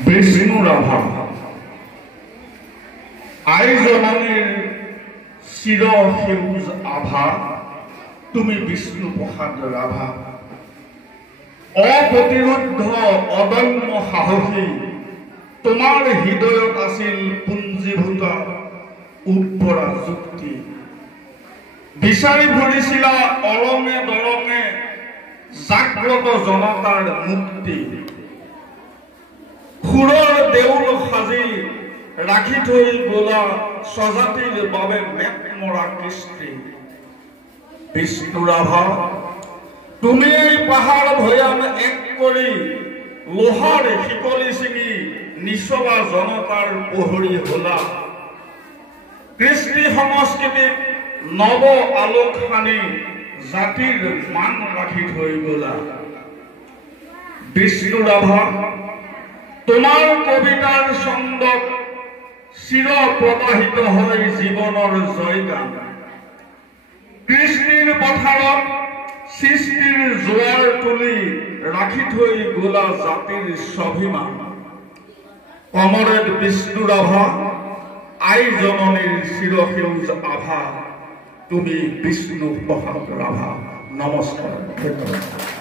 বিষ্ণু ৰাভা আইজননীৰ চিৰ সেউজ আভা তুমি বিষ্ণু প্ৰসাদ ৰাভা অপ্ৰতিৰোধ অদম্য সাহসী তোমাৰ হৃদয়ত আছিল পুঞ্জীভূত উৰ্বৰা যুক্তি বিচাৰি ফুৰিছিলা অলঙে দলঙে জাগ্ৰত জনতাৰ মুক্তি সুৰৰ দেউল সাজি ৰাখি থৈ গলা স্বজাতিৰ বাবে মেট মৰা কৃষ্টি বিষ্ণু ৰাভা তুমি এই পাহাৰ ভৈয়াম এক কৰি লোহাৰ শিকলি ছিঙি নিচলা জনতাৰ পোহৰি হলা কৃষ্টি সংস্কৃতিক নব আলোক সানি জাতিৰ মান ৰাখি থৈ গলা বিষ্ণু ৰাভা তোমাৰ কবিতাৰ ছন্দত চিৰ প্ৰবাহিত হয় জীৱনৰ জয়গান কৃষ্ণৰ পথাৰত সৃষ্টিৰ জোৱাৰ তুলি ৰাখি থৈ গলা জাতিৰ স্বাভিমান কমৰেড বিষ্ণু ৰাভা আইজননীৰ চিৰ সেউজ আভা তুমি বিষ্ণু প্ৰসাদ ৰাভা নমস্কাৰ।